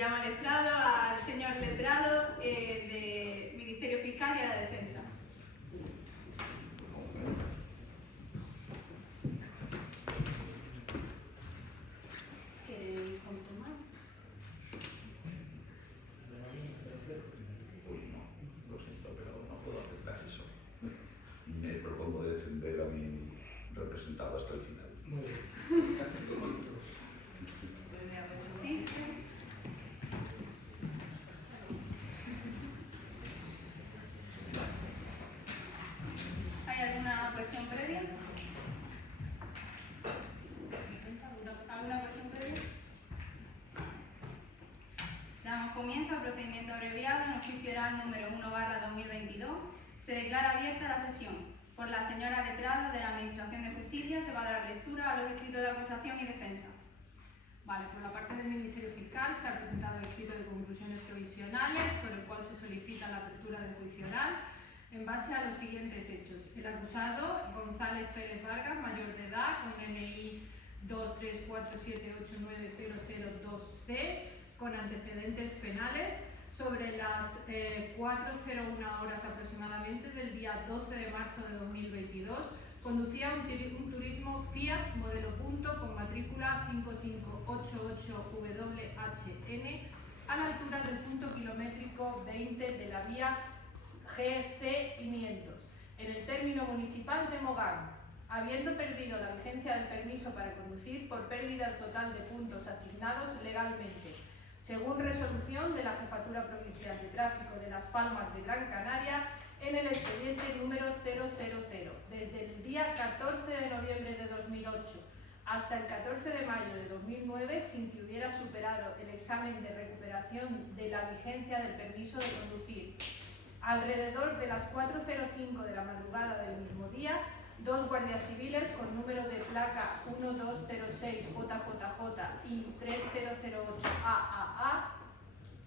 llamo al estrado al señor letrado del Ministerio Fiscal y a la Defensa. ¿Queréis confirmar? Lo siento, pero no puedo aceptar eso. Me propongo defender a mi representado hasta el final. Muy bien. Sí. ¿Hay alguna cuestión previa? ¿Alguna cuestión previa? Damos comienzo al procedimiento abreviado en oficio oral número 1/2022. Se declara abierta la sesión. Por la señora letrada de la Administración de Justicia se va a dar lectura a los escritos de acusación y defensa. Vale, por la parte del Ministerio Fiscal se ha presentado el escrito de conclusiones provisionales por el cual se solicita la apertura del juicio oral en base a los siguientes hechos. El acusado, González Pérez Vargas, mayor de edad, con NI 234789002C, con antecedentes penales, sobre las 4:01 horas aproximadamente del día 12 de marzo de 2022, conducía un turismo Fiat modelo punto con matrícula 5588WHN a la altura del punto kilométrico 20 de la vía GC 500 en el término municipal de Mogán, habiendo perdido la vigencia del permiso para conducir por pérdida total de puntos asignados legalmente, según resolución de la Jefatura Provincial de Tráfico de Las Palmas de Gran Canaria en el expediente número 000, desde el día 14 de noviembre de 2008 hasta el 14 de mayo de 2009, sin que hubiera superado el examen de recuperación de la vigencia del permiso de conducir. Alrededor de las 4:05 de la madrugada del mismo día, dos guardias civiles con número de placa 1206JJJ y 3008AAA,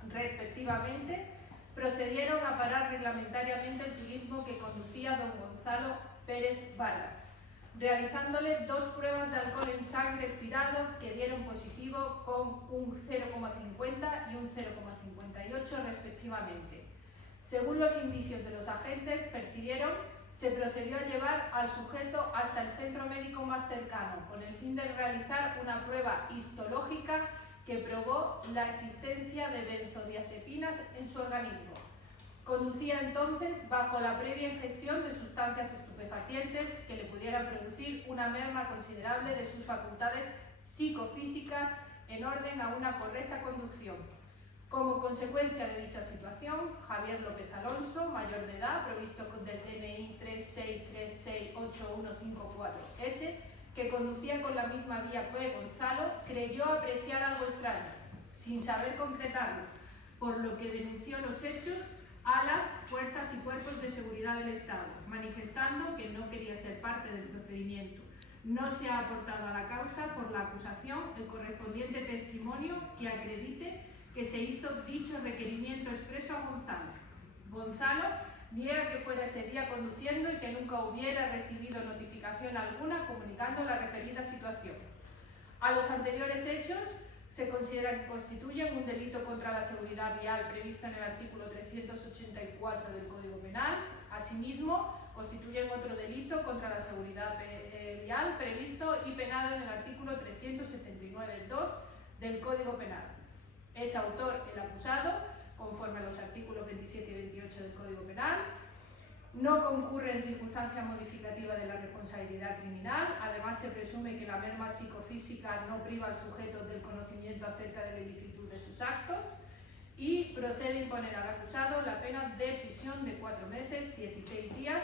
respectivamente, procedieron a parar reglamentariamente el turismo que conducía don Gonzalo Pérez Vargas, realizándole dos pruebas de alcohol en sangre expirado que dieron positivo con un 0,50 y un 0,58 respectivamente. Según los indicios de los agentes percibieron, se procedió a llevar al sujeto hasta el centro médico más cercano con el fin de realizar una prueba histológica que probó la existencia de benzodiazepinas en su organismo. Conducía entonces bajo la previa ingestión de sustancias estupefacientes que le pudieran producir una merma considerable de sus facultades psicofísicas en orden a una correcta conducción. Como consecuencia de dicha situación, Javier López Alonso, mayor de edad, provisto del DNI 36368154S, que conducía con la misma guía que Gonzalo, creyó apreciar algo extraño, sin saber concretarlo, por lo que denunció los hechos a las fuerzas y cuerpos de seguridad del Estado, manifestando que no quería ser parte del procedimiento. No se ha aportado a la causa por la acusación el correspondiente testimonio que acredite que se hizo dicho requerimiento expreso a Gonzalo. Gonzalo niega que fuera ese día conduciendo y que nunca hubiera recibido notificación alguna comunicando la referida situación. A los anteriores hechos se considera que constituyen un delito contra la seguridad vial previsto en el artículo 384 del Código Penal. Asimismo, constituyen otro delito contra la seguridad vial previsto y penado en el artículo 379.2 del Código Penal. Es autor el acusado, conforme a los artículos 27 y 28 del Código Penal. No concurre en circunstancia modificativa de la responsabilidad criminal. Además, se presume que la merma psicofísica no priva al sujeto del conocimiento acerca de la ilicitud de sus actos. Y procede imponer al acusado la pena de prisión de 4 meses, 16 días,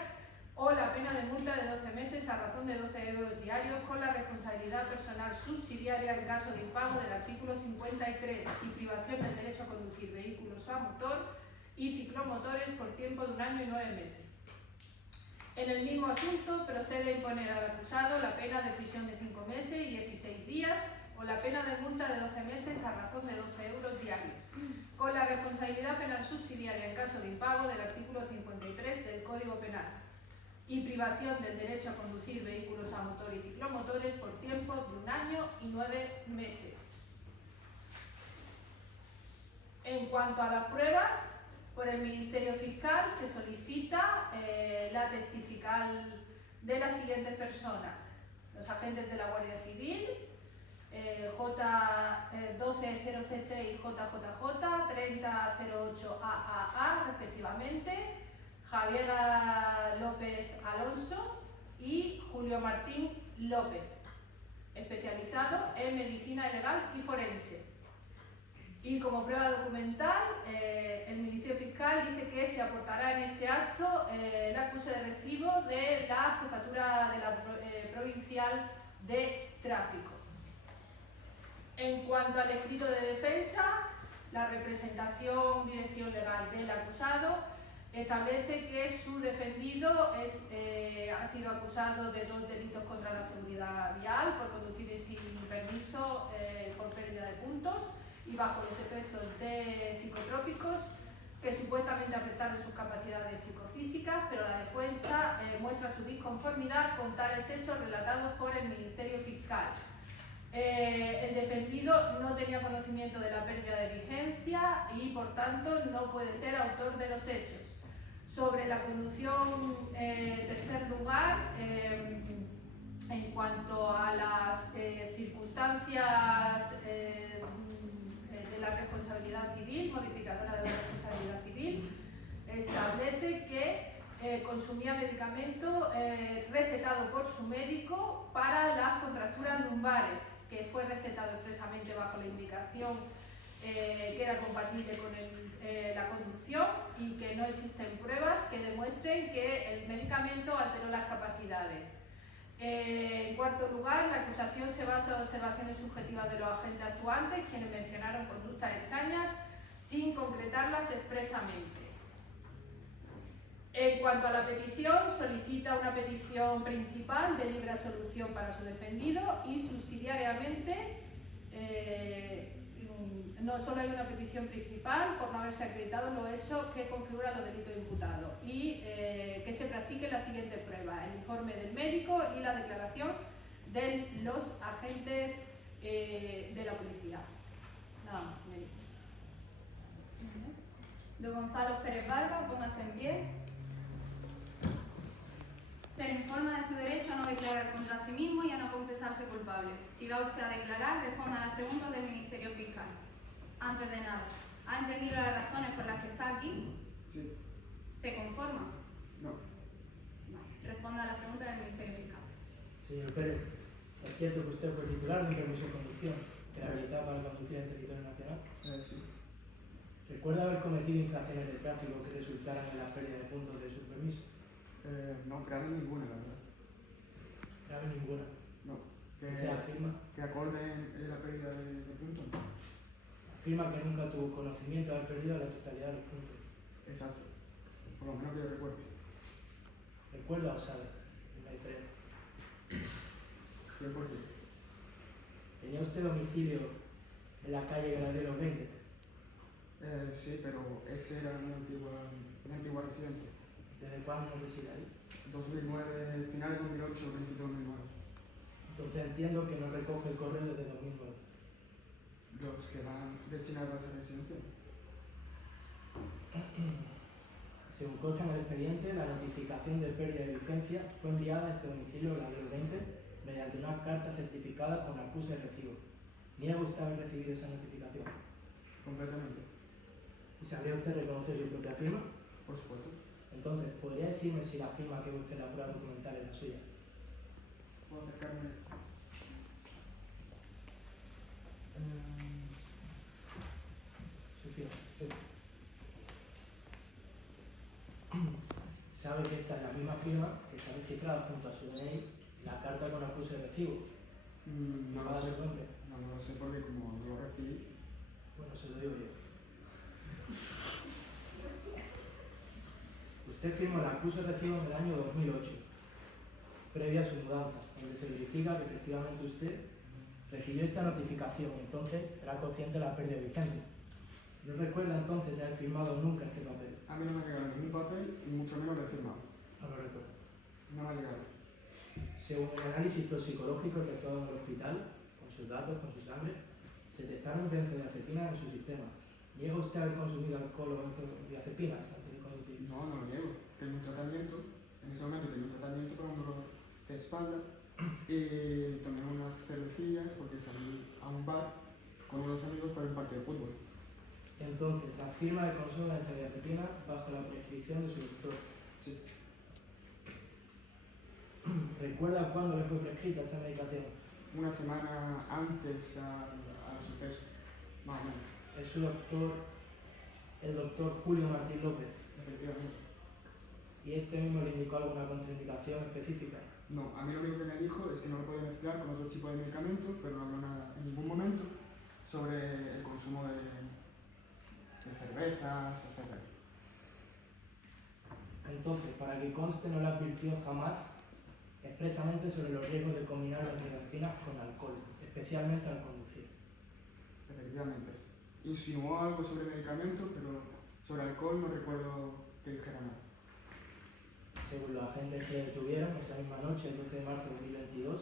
o la pena de multa de 12 meses a razón de 12 euros diarios con la responsabilidad personal subsidiaria en caso de impago del artículo 53 y privación del derecho a conducir vehículos a motor y ciclomotores por tiempo de 1 año y 9 meses. En el mismo asunto, procede a imponer al acusado la pena de prisión de 5 meses y 16 días o la pena de multa de 12 meses a razón de 12 euros diarios, con la responsabilidad penal subsidiaria en caso de impago del artículo 53 del Código Penal y privación del derecho a conducir vehículos a motor y ciclomotores por tiempo de 1 año y 9 meses. En cuanto a las pruebas, por el Ministerio Fiscal se solicita la testifical de las siguientes personas: los agentes de la Guardia Civil, J120C6 JJJ, 3008 AAA respectivamente, Javier López Alonso y Julio Martín López, especializado en medicina legal y forense. Y como prueba documental, el Ministerio Fiscal dice que se aportará en este acto el acuse de recibo de la Jefatura de la Provincial de Tráfico. En cuanto al escrito de defensa, la representación dirección legal del acusado establece que su defendido ha sido acusado de 2 delitos contra la seguridad vial por conducir sin permiso, por pérdida de puntos y bajo los efectos de psicotrópicos que supuestamente afectaron sus capacidades psicofísicas, pero la defensa muestra su disconformidad con tales hechos relatados por el Ministerio Fiscal. El defendido no tenía conocimiento de la pérdida de vigencia y, por tanto, no puede ser autor de los hechos. Sobre la conducción, en tercer lugar, en cuanto a las circunstancias de la responsabilidad civil, modificadora de la responsabilidad civil, establece que consumía medicamento recetado por su médico para las contracturas lumbares, que fue recetado expresamente bajo la indicación que era compatible con la conducción y que no existen pruebas que demuestren que el medicamento alteró las capacidades. En cuarto lugar, la acusación se basa en observaciones subjetivas de los agentes actuantes, quienes mencionaron conductas extrañas sin concretarlas expresamente. En cuanto a la petición, solicita una petición principal de libre absolución para su defendido y subsidiariamente no solo hay una petición principal por no haberse acreditado los hechos que configuran los delitos imputados y que se practiquen las siguientes pruebas: el informe del médico y la declaración de los agentes de la policía. Nada más, señorita. Don Gonzalo Pérez Barba, póngase en pie. Se le informa de su derecho a no declarar contra sí mismo y a no confesarse culpable. Si va usted a declarar, responda a las preguntas del Ministerio Fiscal. Antes de nada, ¿ha entendido las razones por las que está aquí? Sí. ¿Se conforma? No. Vale. Responda a las preguntas del Ministerio Fiscal. Señor Pérez, ¿es cierto que usted fue titular de un permiso de conducción que le habilitaba para conducir en territorio nacional? Sí. ¿Recuerda haber cometido infracciones de tráfico que resultaran en la pérdida de puntos de su permiso? No, grave ninguna, la verdad. Grave ninguna. No. ¿Usted afirma? Que acorde en la pérdida de puntos. Afirma que nunca tuvo conocimiento de haber perdido la totalidad de los puntos. Exacto. Por lo menos que yo recuerde. ¿Recuerda o sabe? Una diferencia. 100%. ¿Tenía usted domicilio en la calle Granadero 20? Sí, pero ese era una antigua residencia. ¿Desde cuándo no reside ahí? 2009, finales de 2008, principios de 2009. Entonces entiendo que no recoge el correo desde 2009. Los que van destinados a esa residencia. Según consta en el expediente, la notificación de pérdida de vigencia fue enviada a este domicilio Granadero 20 mediante una carta certificada con acuse de recibo. ¿Niega usted haber recibido esa notificación? Completamente. ¿Y sabría usted reconocer su propia firma? Por supuesto. Entonces, ¿podría decirme si la firma que usted en la prueba documental es la suya? ¿Puedo acercarme? Su firma. Sí. ¿Sabe que esta es la misma firma que está registrada junto a su DNI la carta con acuse de recibo? No ¿Para lo sé. su nombre? No lo sé porque como no lo recibí. Bueno, se lo digo yo. Usted firmó el acuse de recibo en el año 2008, previa a su mudanza, donde se verifica que efectivamente usted recibió esta notificación y entonces era consciente de la pérdida de vigencia. ¿No recuerda entonces haber firmado nunca este papel? A mí no me ha llegado ningún papel y mucho menos lo he firmado. No lo recuerdo. No me ha llegado. Según el análisis toxicológico efectuado en el hospital, con sus datos, con su sangre, se detectaron benzodiazepinas en su sistema. ¿Niega usted haber consumido alcohol o benzodiazepinas antes de conducir? No, no lo niego. Tengo un tratamiento, en ese momento tenía un tratamiento para un dolor de espalda y tomé unas cervecillas porque salí a un bar con unos amigos para un partido de fútbol. Entonces, afirma el consumo de benzodiazepinas bajo la prescripción de su doctor. Sí, ¿Recuerda cuándo le fue prescrita esta medicación? una semana antes al suceso, más o menos, Es su doctor, el doctor Julio Martín López, efectivamente. y este mismo le indicó alguna contraindicación específica. No, a mí lo único que me dijo es que no lo podía mezclar con otro tipo de medicamentos, pero no habló nada en ningún momento sobre el consumo de cervezas, etc. Entonces, para que conste, no le advirtió jamás expresamente sobre los riesgos de combinar benzodiazepinas con alcohol, especialmente al conducir. Efectivamente. Insinuó algo sobre medicamentos, pero sobre alcohol no recuerdo que dijera nada. Según los agentes que le detuvieron esa misma noche, el 12 de marzo de 2022,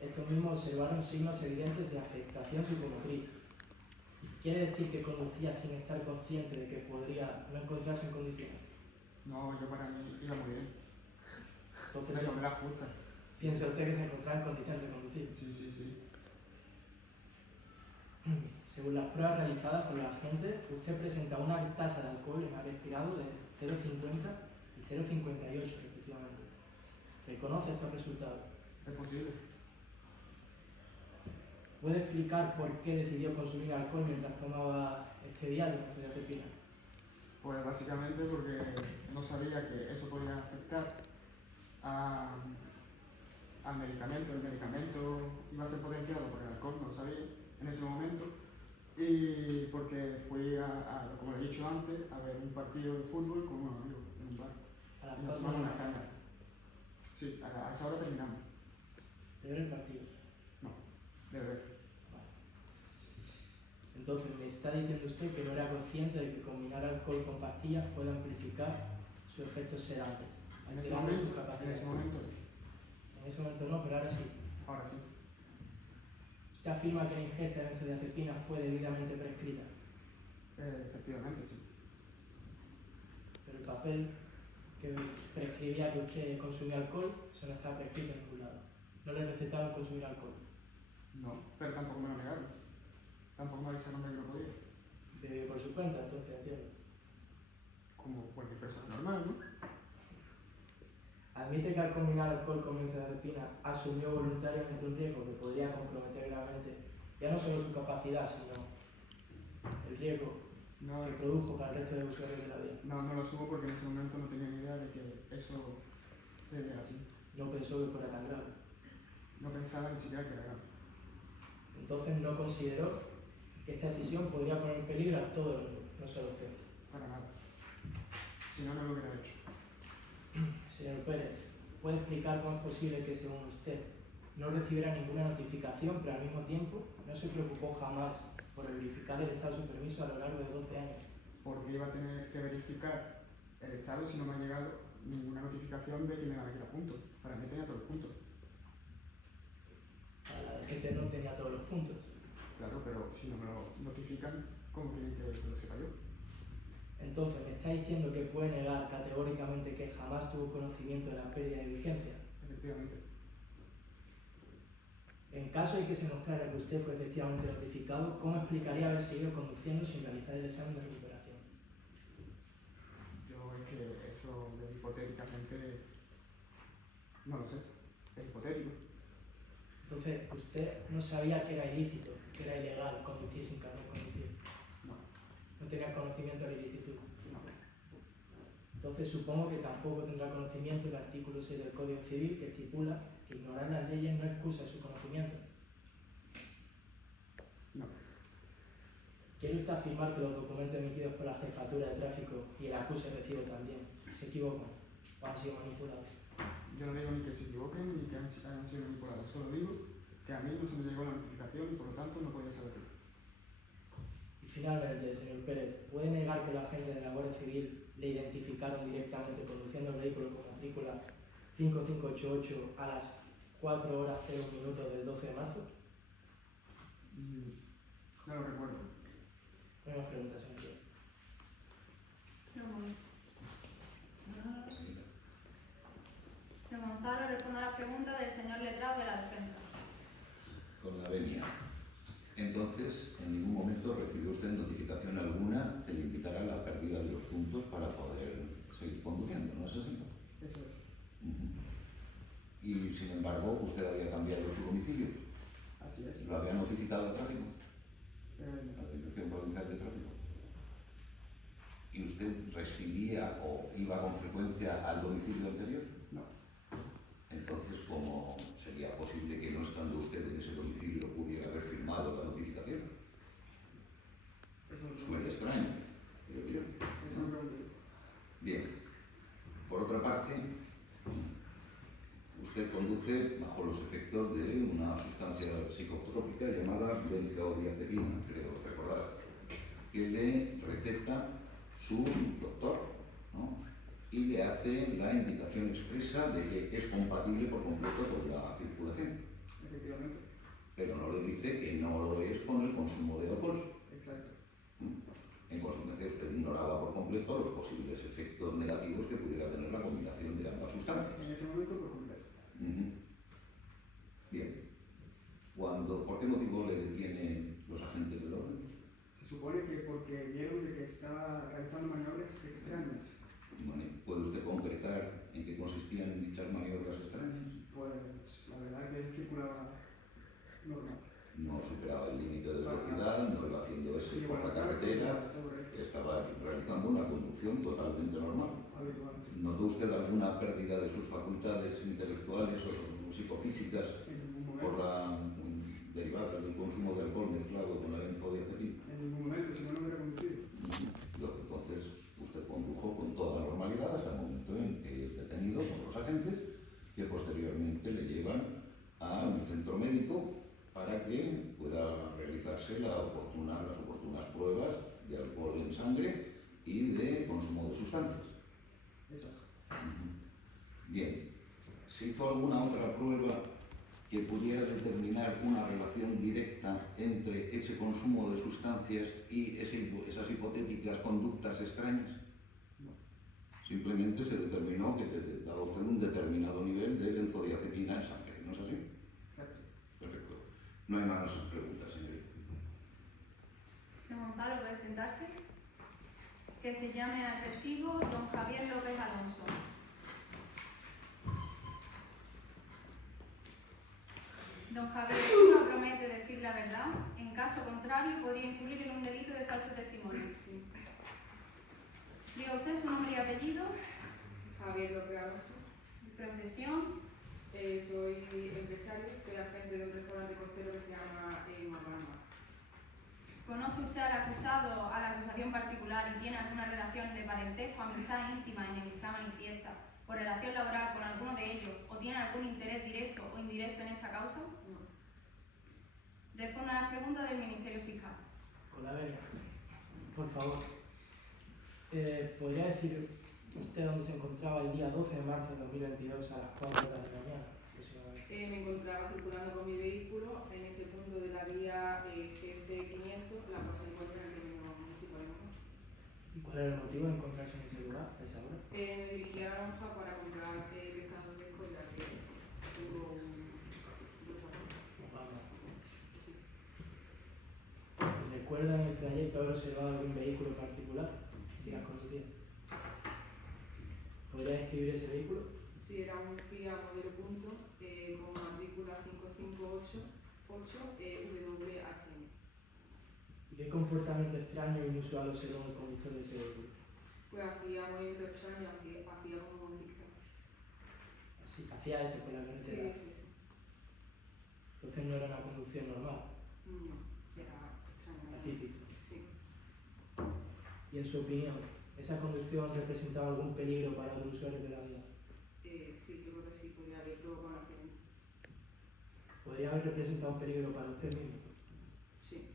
estos mismos observaron signos evidentes de afectación psicomotriz. ¿Quiere decir que conducía sin estar consciente de que podría no encontrarse en condiciones? No, yo para mí iba muy bien. Entonces, Me tomé la justa. ¿piensa usted que se encontraba en condiciones de conducir? Sí, sí, sí. Según las pruebas realizadas por los agentes, usted presenta una tasa de alcohol en el respirado de 0,50 y 0,58 respectivamente. ¿Reconoce estos resultados? Es posible. ¿Puede explicar por qué decidió consumir alcohol mientras tomaba este diario de benzodiazepina? Pues básicamente porque no sabía que eso podía afectar al medicamento. El medicamento iba a ser potenciado por el alcohol, no lo sabía en ese momento. Y porque fui como le he dicho antes, a ver un partido de fútbol con unos amigos en un bar. A las Y nos 4 de tomamos la una mañana. caña. Sí, a esa hora terminamos. De ver el partido. No, de ver. Vale. Entonces, me está diciendo usted que no era consciente de que combinar alcohol con pastillas puede amplificar sus efectos sedantes, En ese alterando sus momento, capacidades. en ese momento, No, pero ahora sí. ahora sí. Usted afirma que la ingesta de benzodiazepina fue debidamente prescrita, Efectivamente, sí. pero el papel que prescribía que usted consumía alcohol, eso no estaba prescrito en ningún lado. No le recetaron consumir alcohol. No, pero tampoco me lo negaron. Tampoco me avisaron de que no podía. Bebió por su cuenta, entonces entiendo. Como cualquier persona normal, ¿no? Admite que al combinar alcohol con benzodiazepina asumió voluntariamente un riesgo que podría comprometer gravemente ya no solo su capacidad, sino el riesgo No, que produjo para el resto de usuarios de la vida. no lo subo porque en ese momento no tenía ni idea de que eso se veía así. No pensó que fuera tan grave. No pensaba ni siquiera que era grave. Entonces no consideró que esta decisión podría poner en peligro a todo el mundo, no solo a usted. Para nada. Si no, no lo hubiera hecho. Señor Pérez, ¿puede explicar cómo es posible que, según usted, no recibiera ninguna notificación, pero al mismo tiempo no se preocupó jamás por verificar el estado de su permiso a lo largo de 12 años? Porque iba a tener que verificar el estado si no me ha llegado ninguna notificación de que me la metiera a punto. Para mí tenía todos los puntos. Para la DGT no tenía todos los puntos. Claro, pero si no me lo notifican, ¿cómo quieren que lo sepa yo? Entonces, ¿me está diciendo que puede negar categóricamente que jamás tuvo conocimiento de la pérdida de vigencia? Efectivamente. En caso de que se mostrara que usted fue efectivamente notificado, ¿cómo explicaría haber seguido conduciendo sin realizar el examen de recuperación? Yo es que eso de hipotéticamente no lo sé. Es hipotético. Entonces, usted no sabía que era ilícito, que era ilegal conducir sin carnet de conducir. No, No tenía conocimiento de la ilicitud. no. Entonces, supongo que tampoco tendrá conocimiento del artículo 6 del Código Civil que estipula que ignorar las leyes no excusa su conocimiento. No. ¿Quiere usted afirmar que los documentos emitidos por la Jefatura de Tráfico y el acuse recibo también se equivocan o han sido manipulados? Yo no digo ni que se equivoquen ni que hayan sido manipulados. Solo digo que a mí no se me llegó la notificación y por lo tanto no podía saberlo. Y finalmente, señor Pérez, ¿puede negar que los agentes de la Guardia Civil le identificaron directamente conduciendo el vehículo con matrícula 5588 a las 4 horas 0 minutos del 12 de marzo? No lo recuerdo. No hay más preguntas. Entonces, en ningún momento recibió usted notificación alguna que le indicara la pérdida de los puntos para poder seguir conduciendo, ¿no es así? Eso es. Ujú. Y, sin embargo, usted había cambiado su domicilio. Así es. ¿Lo había notificado al tráfico? Eh, A la Dirección Provincial de Tráfico. ¿Y usted residía o iba con frecuencia al domicilio anterior? no. Entonces, ¿cómo sería posible que no estando usted en ese domicilio pudiera haber firmado la notificación? Eso es Suena extraño, creo yo. Eso es lo que... Bien. Por otra parte, usted conduce bajo los efectos de una sustancia psicotrópica llamada benzodiazepina, creo recordar, que le receta su doctor, ¿no? Y le hace la indicación expresa de que es compatible por completo con la circulación, Efectivamente. pero no le dice que no lo es con el consumo de alcohol. Exacto. En consecuencia, usted ignoraba por completo los posibles efectos negativos que pudiera tener la combinación de ambas sustancias. En ese momento, por completo. Ujú. Bien. ¿Por qué motivo le detienen los agentes del orden? Se supone que porque vieron de que estaba realizando maniobras extrañas. Bueno, ¿puede usted concretar en qué consistían dichas maniobras extrañas? Pues la verdad que él circulaba normal. No superaba el límite de velocidad, no iba haciendo eso Sí, por bueno, la carretera, todo recto, estaba realizando una conducción totalmente normal. habitual, sí. ¿Notó usted alguna pérdida de sus facultades intelectuales o psicofísicas En ningún por momento. la derivada del consumo de alcohol mezclado con la benzodiazepina? En ningún momento, si no, no hubiera conducido. Entonces, usted condujo con toda normalidad hasta el momento en que es detenido por los agentes, que posteriormente le llevan a un centro médico para que pueda realizarse las oportunas pruebas de alcohol en sangre y de consumo de sustancias. Exacto. Bien, ¿se hizo alguna otra prueba que pudiera determinar una relación directa entre ese consumo de sustancias y esas hipotéticas conductas extrañas? No. Simplemente se determinó que daba usted un determinado nivel de benzodiazepina en sangre, ¿no es así? Exacto. Perfecto. No hay más preguntas, señorita. Don Gonzalo, ¿puede sentarse? Que se llame al testigo don Javier López Alonso. Don Javier no promete decir la verdad. En caso contrario, podría incurrir en un delito de falso testimonio. Sí. Diga usted su nombre y apellido, Javier López Alonso. profesión, Soy empresario, estoy al frente de un restaurante costero que se llama Morrama. ¿conoce usted al acusado, a la acusación particular y tiene alguna relación de parentesco, amistad íntima, enemistad manifiesta, o relación laboral con alguno de ellos, o tiene algún interés directo o indirecto en esta causa? No. Responda a las preguntas del Ministerio Fiscal. Con la venia. Por favor. ¿Podría decir usted dónde se encontraba el día 12 de marzo de 2022 a las 4 de la mañana aproximadamente? Me encontraba circulando con mi vehículo en ese punto de la vía GT500, la cual se encuentra en el término municipal de Morón. ¿Y cuál era el motivo de encontrarse en ese lugar a esa hora? Me dirigí a la lonja para comprar pescado fresco, ya que tuvo un restaurante. Vamos. Sí. ¿Recuerda en el trayecto haber observado algún vehículo particular? Sí. ¿La conocía? ¿Podría describir ese vehículo? Sí, era un Fiat modelo punto con matrícula 5588 WHM. ¿Y qué comportamiento extraño e inusual observó el conductor de ese vehículo? Pues hacía movimientos extraños, así, hacía como un zigzag. Así, hacía ese por la Sí, carretera. sí, sí. Entonces no era una conducción normal, No, era extraño. atípica. Sí. Y en su opinión, ¿esa conducción representaba algún peligro para otros usuarios de la vía? Sí, creo que sí, podría haber provocado un accidente. ¿Podría haber representado un peligro para usted mismo? Sí.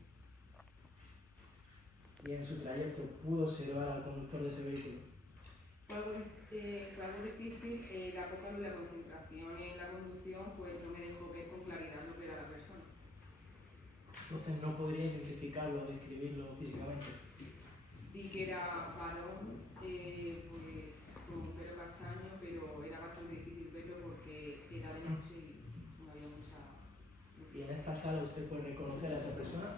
Y en su trayecto pudo observar al conductor de ese vehículo. Fue algo difícil, la poca luz de concentración en la conducción pues no me dejó ver con claridad lo que era la persona. Entonces no podría identificarlo o describirlo físicamente. Vi que era varón, pues con pelo castaño, pero era bastante difícil verlo porque era de noche y no había mucha luz. Y en esta sala usted puede reconocer a esa persona.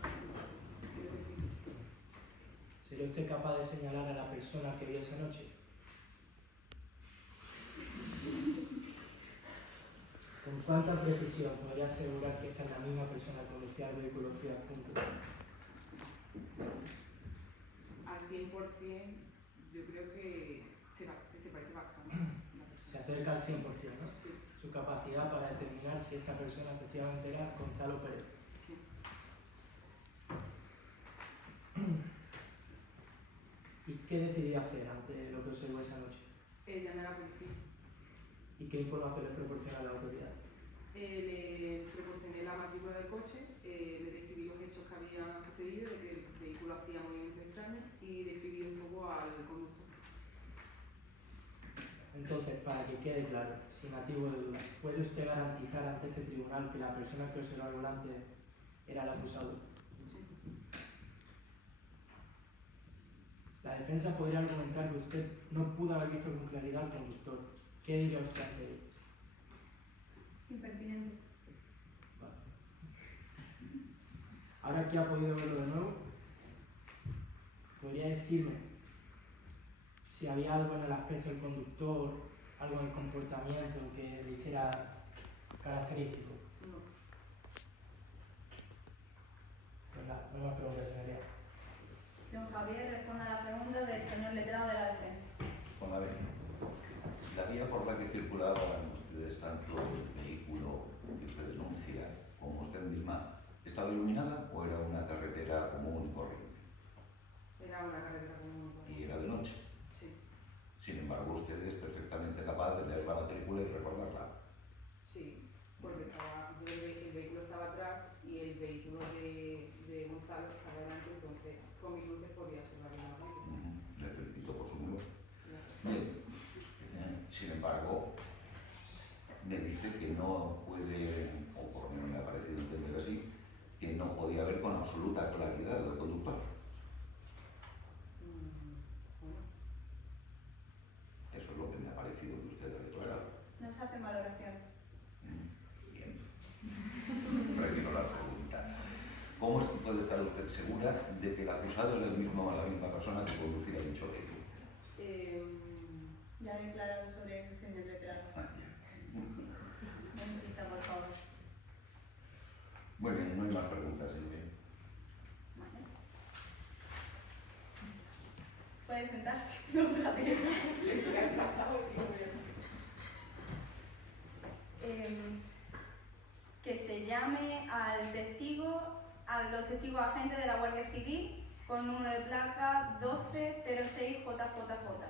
usted capaz de señalar a la persona que vio esa noche? ¿Con cuánta precisión podría asegurar que esta es la misma persona que conducía el vehículo Fiat Punto? Al 100% yo creo que se parece bastante. Se acerca al 100%, ¿no? Sí, Su capacidad para determinar si esta persona efectivamente era Gonzalo Pérez. sí. ¿Y qué decidió hacer ante lo que observó esa noche? Llamé a la policía. ¿Y qué información le proporcionó a la autoridad? Le proporcioné la matrícula del coche, le describí los hechos que había sucedido, de que el vehículo hacía movimientos extraños y describí un poco al conductor. Entonces, para que quede claro, sin motivo de duda, ¿puede usted garantizar ante este tribunal que la persona que observó al volante era el acusado? Sí. La defensa podría argumentar que usted no pudo haber visto con claridad al conductor. ¿Qué diría usted ante ello? Impertinente. Vale. Ahora que ha podido verlo de nuevo, ¿podría decirme si había algo en el aspecto del conductor, algo en el comportamiento que le hiciera característico? No. Pues nada, no más preguntas, señoría. Don Javier responde a la pregunta del señor letrado de la defensa. Con la vez, la vía por la que circulaban ustedes, tanto el vehículo que usted denuncia como usted misma, ¿estaba iluminada o era una carretera común y corriente? Era una carretera común. Y era de noche. Sí, Sin embargo, usted es perfectamente capaz de leer la matrícula y recordarla. sí, porque el vehículo estaba atrás y el vehículo de Gonzalo estaba delante, entonces con mis luces podía observar la matrícula. Le felicito por su número. Bien, sin embargo, me dice que no puede, o por lo menos me ha parecido entender así, que no podía ver con absoluta claridad al conductor. Bueno, Eso es lo que me ha parecido que usted ha declarado. No se hace valoración. Bien. Repito la pregunta. ¿Cómo puede estar usted segura de que el acusado era la misma persona que conducía dicho vehículo? Ya he declarado sobre eso, señor letrado. No insista, por favor. Muy bien, no hay más preguntas, señor. Vale. Puede sentarse, don Javier. Que se llame al testigo, a los testigos agentes de la Guardia Civil con número de placa 1206JJJ.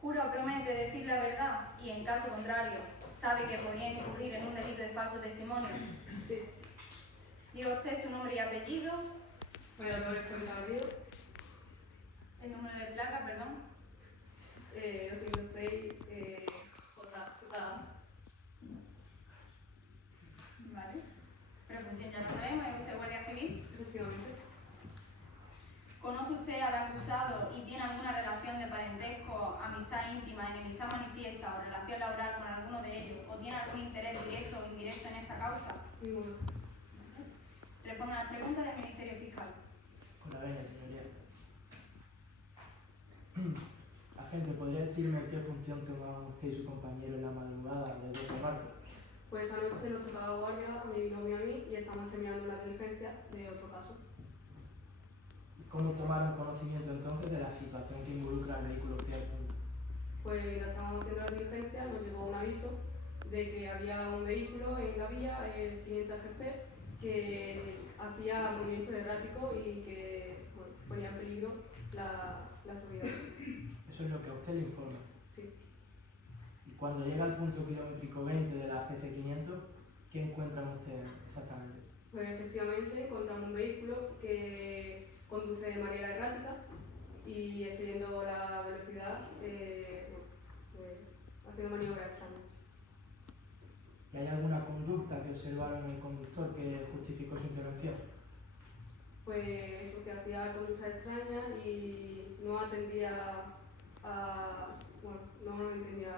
Jura o promete decir la verdad y, en caso contrario, sabe que podría incurrir en un delito de falso testimonio. sí. Diga usted su nombre y apellido, Voy a dar cuenta rápido. el número de placa, perdón. 206 Vale. Profesión ya lo sabemos, ¿es usted guardia civil? efectivamente. ¿Conoce usted al acusado y tiene alguna relación de parentesco, amistad íntima, enemistad manifiesta o relación laboral con alguno de ellos? ¿O tiene algún interés directo o indirecto en esta causa? Ninguno. Responda a las preguntas del Ministerio Fiscal. Con la venia, señoría. Agente, ¿podría decirme qué función tomaban usted y su compañero en la madrugada del 2 de marzo? Pues anoche nos tocaba guardia a mi binomio y a mí y estamos terminando una diligencia de otro caso. ¿Cómo tomaron conocimiento entonces de la situación que involucra al vehículo Fiat Punto? Pues mientras estábamos haciendo la diligencia nos llegó un aviso de que había un vehículo en la vía, el 500 GP, que hacía movimientos erráticos y que ponía en peligro la seguridad. Eso es lo que a usted le informa. Sí. Y cuando llega al punto kilométrico 20 de la GC500, ¿qué encuentran ustedes exactamente? Pues efectivamente encontramos un vehículo que conduce de manera errática y excediendo la velocidad, pues, haciendo maniobras extrañas. ¿Y hay alguna conducta que observaron en el conductor que justificó su intervención? Pues eso, que hacía conductas extrañas y no atendía a... bueno, no entendía...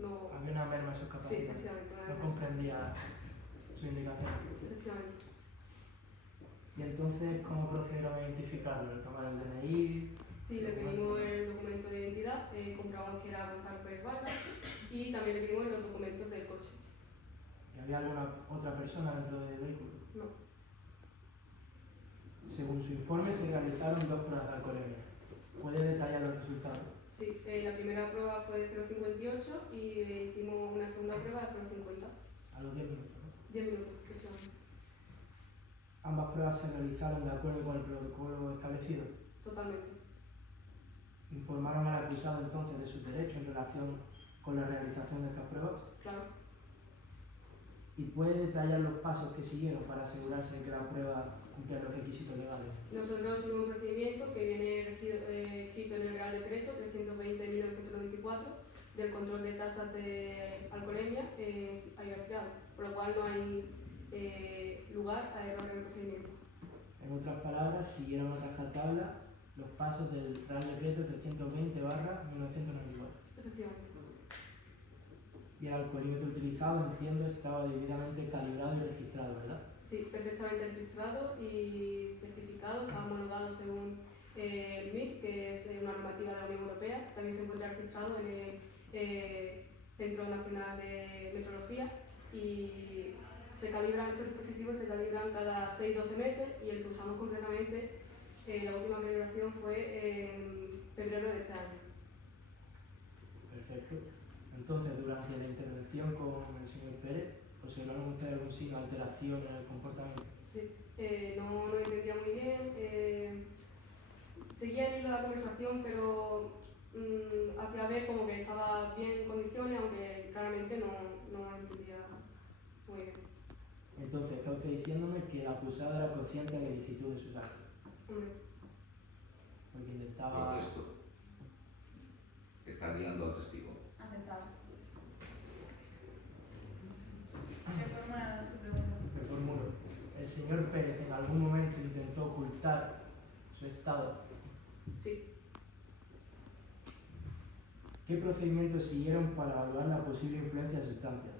no... Había una merma en sus Sí, capacidades. efectivamente. No comprendía. su indicación. Efectivamente. Y entonces, ¿cómo procedieron a identificarlo? ¿Le tomaron el DNI? Sí, le pedimos el documento de identidad, comprobamos que era Gonzalo Pérez Vargas y también le pedimos los documentos del coche. ¿Y había alguna otra persona dentro del vehículo? No. Según su informe, se realizaron 2 pruebas de alcoholemia. ¿Puede detallar los resultados? Sí, la primera prueba fue de 0,58 y le hicimos una segunda prueba de 0,50. A los 10 minutos, ¿no? 10 minutos, efectivamente. Ambas pruebas se realizaron de acuerdo con el protocolo establecido. Totalmente. ¿Informaron al acusado entonces de sus derechos en relación con la realización de estas pruebas? Claro. ¿Y puede detallar los pasos que siguieron para asegurarse de que la prueba cumplía los requisitos legales? Nosotros seguimos un procedimiento que viene escrito en el Real Decreto 320-1994 del control de tasas de alcoholemia abreviado, por lo cual no hay lugar a error en el procedimiento. En otras palabras, siguieron a rajatabla los pasos del Real Decreto 320/1994. Efectivamente. Y el alcoholímetro utilizado, entiendo, estaba debidamente calibrado y registrado, ¿verdad? Sí, perfectamente registrado y certificado, está homologado según el MIT, que es una normativa de la Unión Europea. También se encuentra registrado en el Centro Nacional de Metrología y se calibran, estos dispositivos se calibran cada 6-12 meses y el que usamos concretamente, la última calibración fue en febrero de este año. Perfecto. Entonces, durante la intervención con el señor Pérez, ¿observaron ustedes algún signo de alteración en el comportamiento? Sí, no lo entendía muy bien. Seguía el hilo de la conversación, pero hacía ver como que estaba bien en condiciones, aunque claramente no lo entendía muy bien. Entonces, está usted diciéndome que el acusado era consciente de la ilicitud de sus actos, Hombre, porque intentaba... Protesto. Está guiando al testigo. Aceptado. Reformula su pregunta. Reformulo. ¿El señor Pérez en algún momento intentó ocultar su estado? sí. ¿Qué procedimientos siguieron para evaluar la posible influencia de sustancias?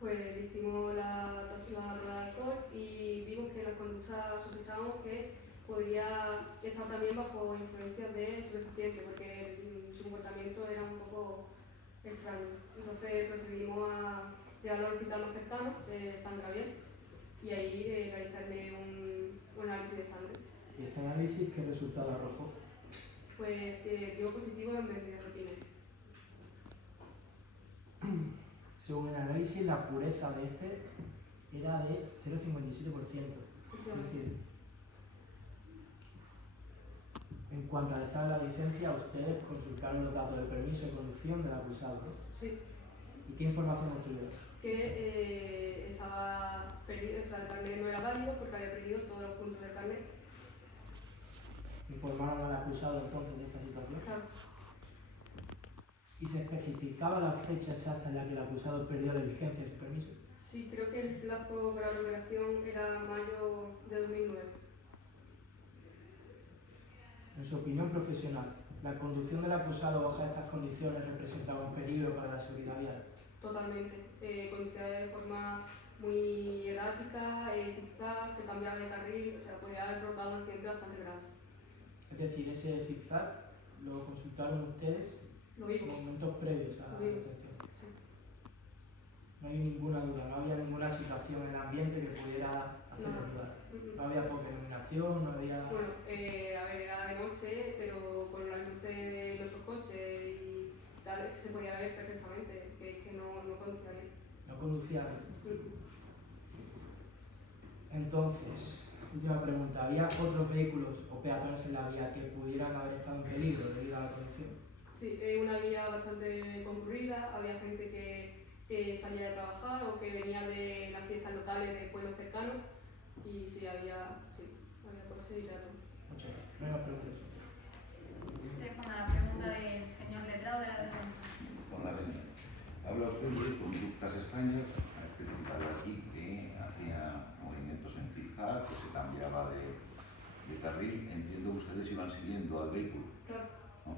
Pues hicimos la prueba de alcohol y vimos que la conducta sospechábamos que podría estar también bajo influencia de estupefacientes, porque su comportamiento era un poco extraño. Entonces procedimos a llevarlo al hospital más cercano, San Gabriel, y ahí realizarle un análisis de sangre. ¿Y este análisis qué resultado arrojó? Pues dio positivo en benzodiazepina. Según el análisis, la pureza de este era de 0,57%. Es decir, en cuanto al estado de la licencia, ustedes consultaron los datos de permiso de conducción del acusado, ¿no? Sí, ¿Y qué información obtuvieron? que estaba perdido, o sea, el carnet no era válido porque había perdido todos los puntos del carnet. ¿Informaron al acusado entonces de esta situación? Claro. ¿Y se especificaba la fecha exacta en la que el acusado perdió la vigencia de su permiso? Sí, creo que el plazo para la operación era mayo de 2009. En su opinión profesional, ¿la conducción del acusado bajo estas condiciones representaba un peligro para la seguridad vial? Totalmente. Conducía de forma muy errática, zigzag, se cambiaba de carril, o sea, podía haber provocado un accidente bastante grave. Es decir, ese zigzag lo consultaron ustedes Lo en vimos. momentos previos a la Lo vimos. detención. Sí. No hay ninguna duda, no había ninguna situación en el ambiente que pudiera hacerlo No. dudar. No había poca iluminación, no había... Bueno, a ver, era de noche, pero con las luces de nuestros coches y tal, se podía ver perfectamente, que es que no conducía bien. No conducía bien. Entonces, última pregunta, ¿había otros vehículos o peatones en la vía que pudieran haber estado en peligro debido a la conducción? Sí, una vía bastante concurrida, había gente que salía de trabajar o que venía de las fiestas locales de pueblos cercanos y sí, había coches y peatones. Muchas gracias. Menos preguntas. Responda a la pregunta del señor letrado de la defensa. Con la venia. Habla usted de conductas extrañas, ha especificado aquí que hacía movimientos en zigzag, que se cambiaba de carril. Entiendo que ustedes iban siguiendo al vehículo, Claro. ¿no?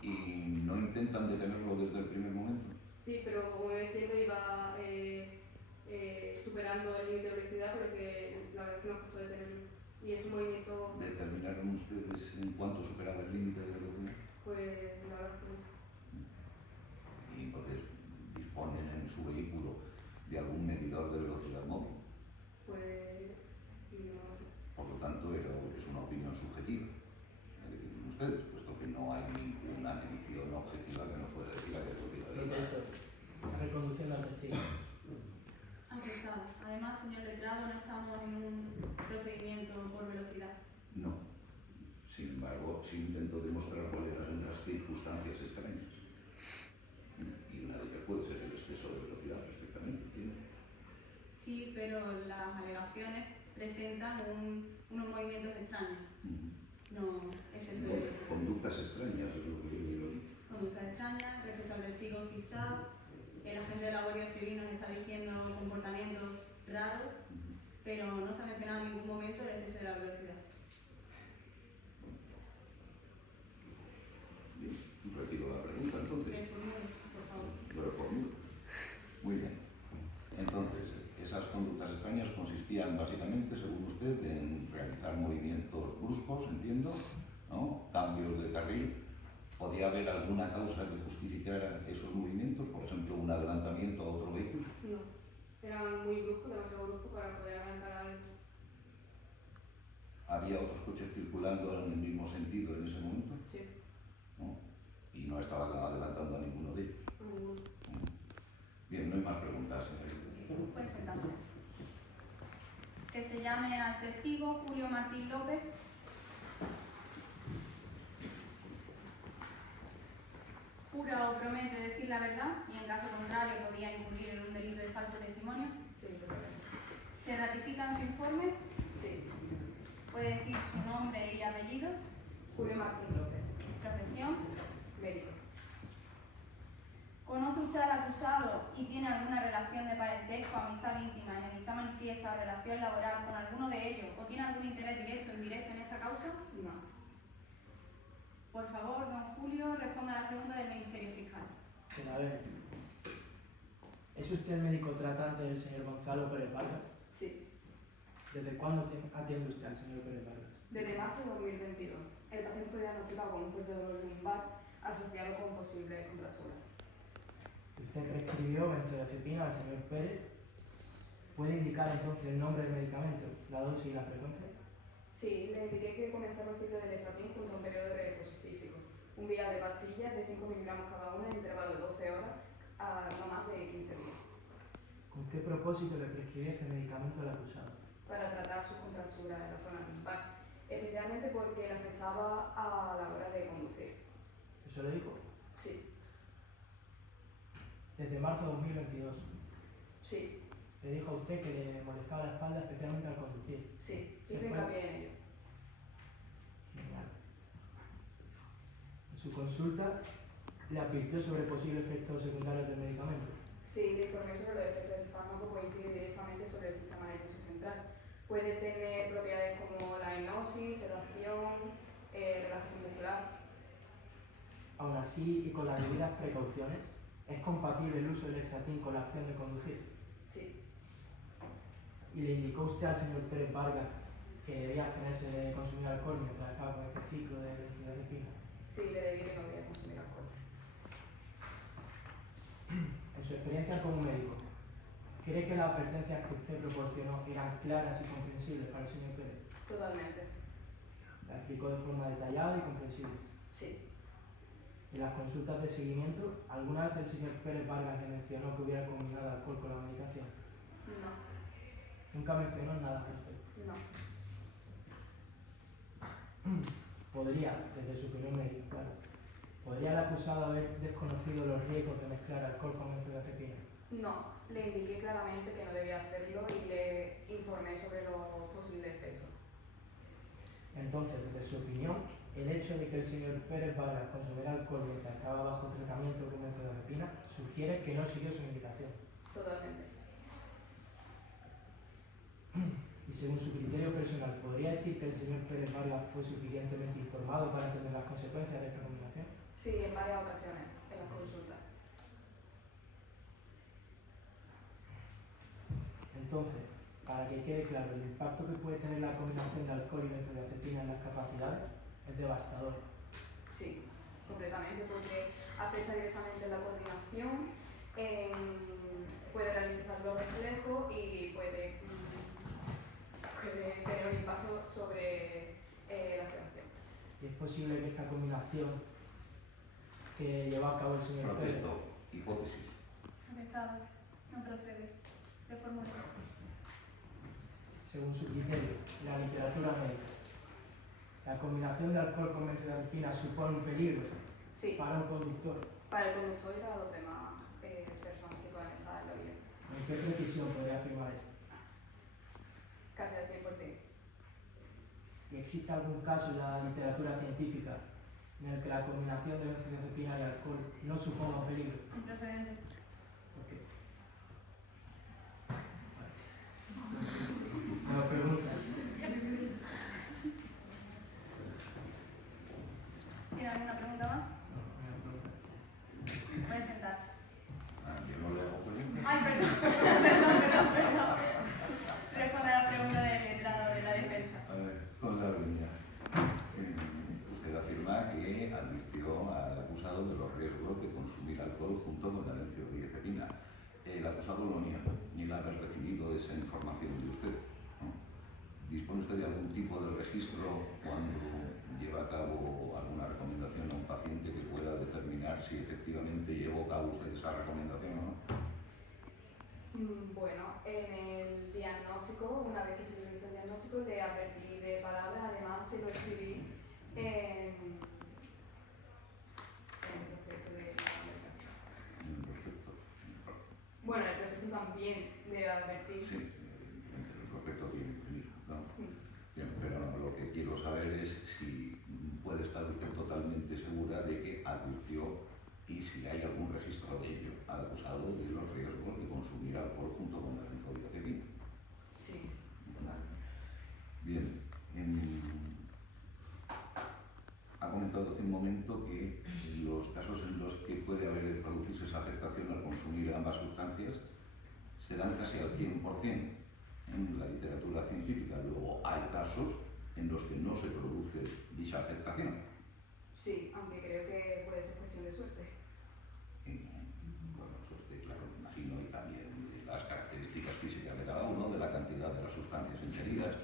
¿Y no intentan detenerlo desde el primer momento? Sí, pero como iba diciendo, iba superar superando el límite de velocidad, pero que la verdad es que nos costó detenerlo. Y ese movimiento, ¿Determinaron ustedes en cuánto superaba el límite de velocidad? pues la verdad es que no. Y entonces disponen en su vehículo de algún medidor de velocidad móvil. Pues no lo sé. Por lo tanto, es una opinión subjetiva la que tienen ustedes, puesto que no hay ninguna medición objetiva que nos pueda decir la velocidad del carro. Protesto. Reconduciendo al testigo. Aceptado. Además, señor letrado, no estamos en un procedimiento por velocidad. No. Sin embargo, sí intento demostrar cuáles eran las circunstancias extrañas. Y una de ellas puede ser el exceso de velocidad, perfectamente, ¿entiende? Sí, pero las alegaciones presentan unos movimientos extraños, no exceso de velocidad. Conductas extrañas, es lo que yo digo. Conductas extrañas, respecto al testigo quizá, el agente de la Guardia Civil nos está diciendo comportamientos raros, pero no se ha mencionado en ningún momento el exceso de la velocidad. Bien, retiro la pregunta entonces. Reformulo, por favor. Lo reformulo. Muy bien. Entonces, esas conductas extrañas consistían básicamente, según usted, en realizar movimientos bruscos, entiendo, ¿no? Cambios de carril. ¿Podía haber alguna causa que justificara esos movimientos? Por ejemplo, un adelantamiento a otro vehículo. No. Eran muy bruscos, demasiado bruscos para poder adelantar a alguien. ¿Había otros coches circulando en el mismo sentido en ese momento? Sí. ¿No? Y no estaba adelantando a ninguno de ellos. Ninguno. Bien, no hay más preguntas, señorita. Puede sentarse. Que se llame al testigo Julio Martín López. Jura o promete decir la verdad y en caso contrario podría incurrir en un delito de falso testimonio. Sí, totalmente. ¿Se ratifica en su informe? Sí. Puede decir su nombre y apellidos, Julio Martín López, profesión. médico. ¿Conoce usted al acusado y tiene alguna relación de parentesco, amistad íntima, enemistad manifiesta o relación laboral con alguno de ellos o tiene algún interés directo o indirecto en esta causa? No. Por favor, don Julio, responda a la pregunta del Ministerio Fiscal. Bien, a ver. ¿Es usted el médico tratante del señor Gonzalo Pérez Vargas? Sí. ¿Desde cuándo atiende usted al señor Pérez Vargas? Desde marzo de 2022. El paciente fue diagnosticado con un fuerte dolor lumbar asociado con posibles contracturas. Usted prescribió benzodiazepina al señor Pérez. ¿Puede indicar entonces el nombre del medicamento, la dosis y la frecuencia? Sí, le indiqué que comenzara el ciclo de Lesatin junto a un periodo de reposo físico. Un vial de pastillas de 5 miligramos cada una en intervalo de 12 horas a no más de 15 días. ¿Con qué propósito le prescribió este medicamento al acusado? Para tratar sus contracturas en la zona lumbar, especialmente porque le afectaba a la hora de conducir. ¿Eso le dijo? Sí, Desde marzo de 2022. sí, Le dijo a usted que le molestaba la espalda especialmente al conducir. sí, Se hice fue. hincapié en ello. Genial. En su consulta, ¿le advirtió sobre posibles efectos secundarios del medicamento? Sí, le informé sobre los efectos de este fármaco puede incidir directamente sobre el sistema nervioso central. Puede tener propiedades como la hipnosis, sedación, relajación muscular. Aún así, y con las debidas precauciones, ¿es compatible el uso del Lesatin con la acción de conducir? Sí, ¿Y le indicó usted al señor Pérez Vargas que debía abstenerse de consumir alcohol mientras estaba con este ciclo de benzodiazepina? sí, le debí que no voy a consumir alcohol. En su experiencia como médico, ¿cree que las advertencias que usted proporcionó eran claras y comprensibles para el señor Pérez? Totalmente. La explicó de forma detallada y comprensible. Sí, En las consultas de seguimiento, ¿alguna vez el señor Pérez Vargas le mencionó que hubiera combinado alcohol con la medicación? no, Nunca mencionó nada al respecto. no, Podría, desde su opinión médica, claro, ¿podría el acusado haber desconocido los riesgos de mezclar alcohol con benzodiazepina? no. Le indiqué claramente que no debía hacerlo y le informé sobre los posibles efectos. Entonces, desde su opinión, el hecho de que el señor Pérez Vargas consumiera alcohol mientras estaba bajo tratamiento con benzodiazepina sugiere que no siguió su indicación. Totalmente. Y según su criterio personal, ¿podría decir que el señor Pérez Vargas fue suficientemente informado para entender las consecuencias de esta combinación? Sí, en varias ocasiones, en las consultas. Entonces, para que quede claro, el impacto que puede tener la combinación de alcohol y benzodiazepina en las capacidades es devastador. Sí, completamente, porque afecta directamente en la coordinación, puede ralentizar los reflejos y puede tener un impacto sobre la sedación. Y es posible que esta combinación que lleva a cabo el señor Pérez, Protesto, hipótesis. Aceptado. No procede. Reformulo. según su criterio, la literatura médica, la combinación de alcohol con benzodiazepina supone un peligro Sí, para un conductor. para el conductor y para las demás personas que puedan estar en la vía. ¿En qué precisión podría afirmar esto? Casi al 100%. ¿Y existe algún caso en la literatura científica en el que la combinación de benzodiazepina y alcohol no suponga un peligro? Improcedente. ¿Por qué? Me lo pregunta. ¿Tiene alguna pregunta más? No, me lo pregunta. Pueden sentarse. Yo no le hago preguntas. Ay, perdón. Responde a la pregunta del letrado de la defensa. A ver, con la venida. Usted afirma que advirtió al acusado de los riesgos de consumir alcohol junto con la benzodiazepina. El acusado lo niega, ni la ha recibido esa información de usted, ¿no? ¿Dispone usted de algún tipo de registro cuando lleva a cabo alguna recomendación a un paciente que pueda determinar si efectivamente llevó a cabo usted esa recomendación o no? Bueno, en el diagnóstico, una vez que se realizó el diagnóstico, le advertí de palabras, además se lo escribí en el proceso de Perfecto. Bueno, el proceso también le advertí. Sí, evidentemente el prospecto tiene que venir, ¿no? Mm. Bien, pero lo que quiero saber es si puede estar usted totalmente segura de que advirtió y si hay algún registro de ello al acusado de los riesgos de consumir alcohol junto con la benzodiazepina. Sí, claro. Bien, ha comentado hace un momento que los casos en los que puede haber producirse esa afectación al consumir ambas sustancias se dan casi al 100% en la literatura científica. Luego hay casos en los que no se produce dicha afectación. Sí, aunque creo que puede ser cuestión de suerte. Bueno, suerte, claro, me imagino, y también de las características físicas de cada uno, de la cantidad de las sustancias ingeridas,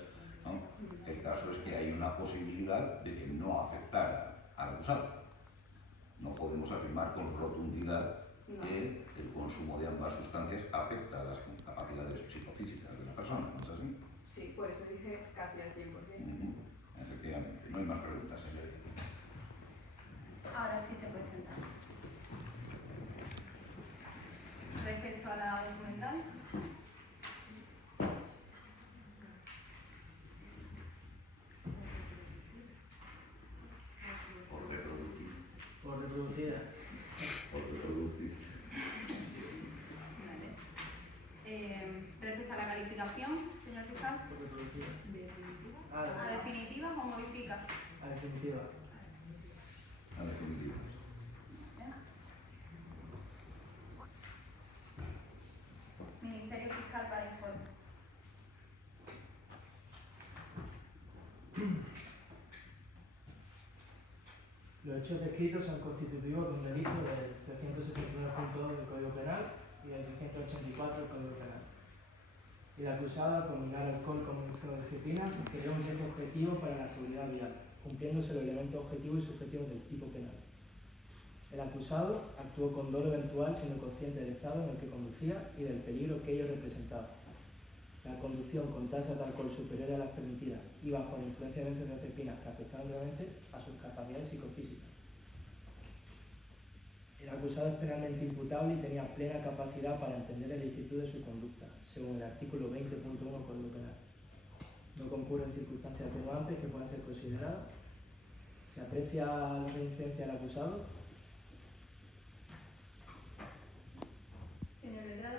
¿no? El caso es que hay una posibilidad de que no afectara al acusado. No podemos afirmar con rotundidad No. que el consumo de ambas sustancias afecta a las capacidades psicofísicas de la persona, ¿no es así? Sí, por eso dije casi al 100%. Efectivamente. No hay más preguntas, señorita. Ahora sí se puede sentar. Respecto a la documental, Por reproducir. Por reproducida. Por reproducir. vale. Respecto a la calificación, señor fiscal, Por reproducida. ¿a definitiva o modifica? A definitiva. A definitiva. Ministerio Fiscal para informe. Los hechos descritos son constitutivos de un delito del 379.2 del Código Penal y del 684 del Código Penal. El acusado, al combinar alcohol con benzodiazepina, creó un riesgo objetivo para la seguridad vial, cumpliéndose los elementos objetivos y subjetivos del tipo penal. El acusado actuó con dolo eventual siendo consciente del estado en el que conducía y del peligro que ello representaba. La conducción con tasas de alcohol superiores a las permitidas y bajo la influencia de benzodiazepinas que afectaban gravemente a sus capacidades psicofísicas. El acusado es penalmente imputable y tenía plena capacidad para entender el ilicitud de su conducta, según el artículo 20.1 Código Penal. No concurren circunstancias atenuantes que puedan ser consideradas. Se aprecia la reincidència del acusado. Señor letrado.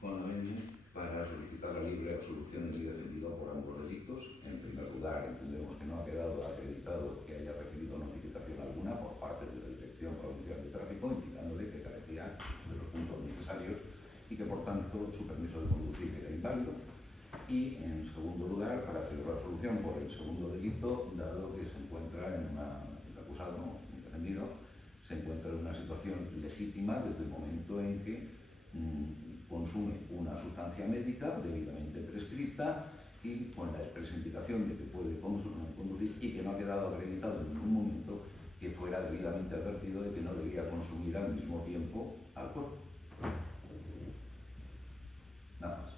Con la venia para solicitar la libre absolución del defendido por ambos delitos. En primer lugar, entendemos que no ha quedado acreditado que haya recibido notificación alguna por parte de la Dirección Provincial de Tráfico, indicándole que carecía de los puntos necesarios y que por tanto su permiso de conducir era inválido. Y en segundo lugar, para hacer la absolución por el segundo delito, dado que se encuentra el acusado, el defendido, se encuentra en una situación legítima desde el momento en que consume una sustancia médica debidamente prescrita y con la expresa indicación de que puede conducir y que no ha quedado acreditado en ningún momento que fuera debidamente advertido de que no debía consumir al mismo tiempo alcohol. Nada más.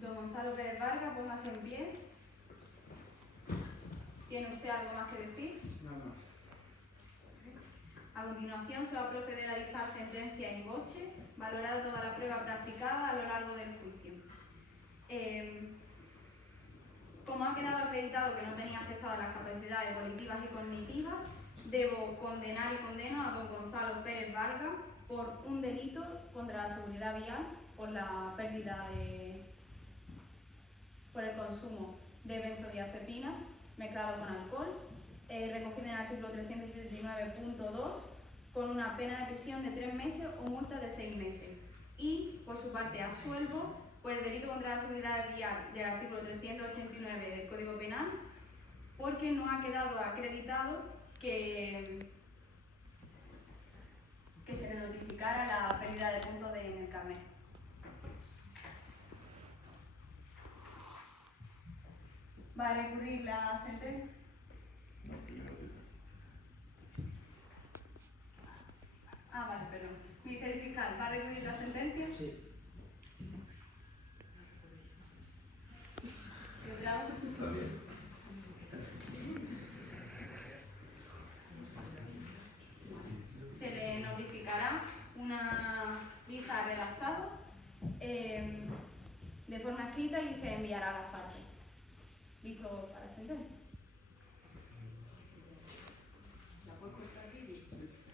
Don Gonzalo Pérez Vargas, póngase en pie. ¿Tiene usted algo más que decir? Nada más. A continuación se va a proceder a dictar sentencia in voce, valorada toda la prueba practicada a lo largo del juicio. Como ha quedado acreditado que no tenía afectadas las capacidades volitivas y cognitivas, debo condenar y condeno a don Gonzalo Pérez Vargas por un delito contra la seguridad vial por la pérdida por el consumo de benzodiazepinas mezclado con alcohol, recogido en el artículo 379.2, con una pena de prisión de 3 meses o multa de 6 meses. Y, por su parte, absuelvo por el delito contra la seguridad vial del artículo 389 del Código Penal, porque no ha quedado acreditado que se le notificara la pérdida de puntos en el carnet. ¿Va a recurrir la sentencia? No, primero Vale, perdón. Ministerio Fiscal, ¿va a recurrir la sentencia? Sí. Letrado. también. Se le notificará una visa redactada de forma escrita y se enviará a las partes. ¿Listo para la sentencia? ¿La puedes cortar aquí?